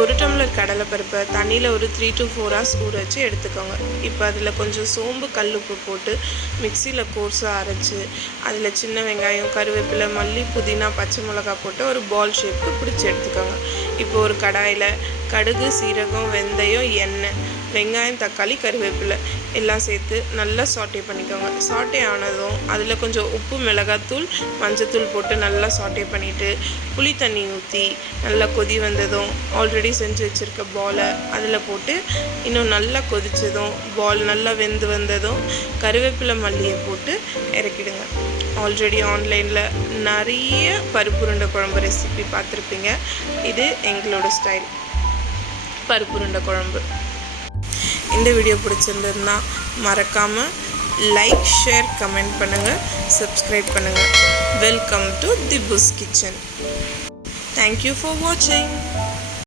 ஒரு டம்ளர் கடலைப்பருப்பை தண்ணியில் ஒரு 3 to 4 hours ஊற வச்சு எடுத்துக்கோங்க. இப்போ அதில் கொஞ்சம் சோம்பு கல்லுப்பு போட்டு மிக்சியில் கோர்ஸாக அரைச்சி அதில் சின்ன வெங்காயம், கருவேப்பிலை, மல்லி, புதினா, பச்சை மிளகா போட்டு ஒரு பால் ஷேப்புக்கு பிடிச்சி எடுத்துக்கோங்க. இப்போ ஒரு கடாயில் கடுகு, சீரகம், வெந்தயம், எண்ணெய், வெங்காயம், தக்காளி, கருவேப்பிலை எல்லாம் சேர்த்து நல்லா சாட்டே பண்ணிக்கோங்க. சாட்டே ஆனதும் அதில் கொஞ்சம் உப்பு, மிளகாத்தூள், மஞ்சத்தூள் போட்டு நல்லா சாட்டே பண்ணிவிட்டு புளி தண்ணி ஊற்றி நல்லா கொதி வந்ததும் ஆல்ரெடி செஞ்சு வச்சுருக்க பாலை அதில் போட்டு இன்னும் நல்லா கொதித்ததும் பால் நல்லா வெந்து வந்ததும் கருவேப்பிலை, மல்லியை போட்டு இறக்கிடுங்க. ஆல்ரெடி ஆன்லைனில் நிறைய பருப்புருண்டை குழம்பு ரெசிபி பார்த்துருப்பீங்க. இது எங்களோட ஸ்டைல் பருப்புருண்டை குழம்பு. இந்த வீடியோ பிடிச்சிருந்ததுன்னா மறக்காமல் லைக், ஷேர், கமெண்ட் பண்ணுங்கள், சப்ஸ்கிரைப் பண்ணுங்கள். வெல்கம் டு திபுஸ் kitchen. Thank you for watching.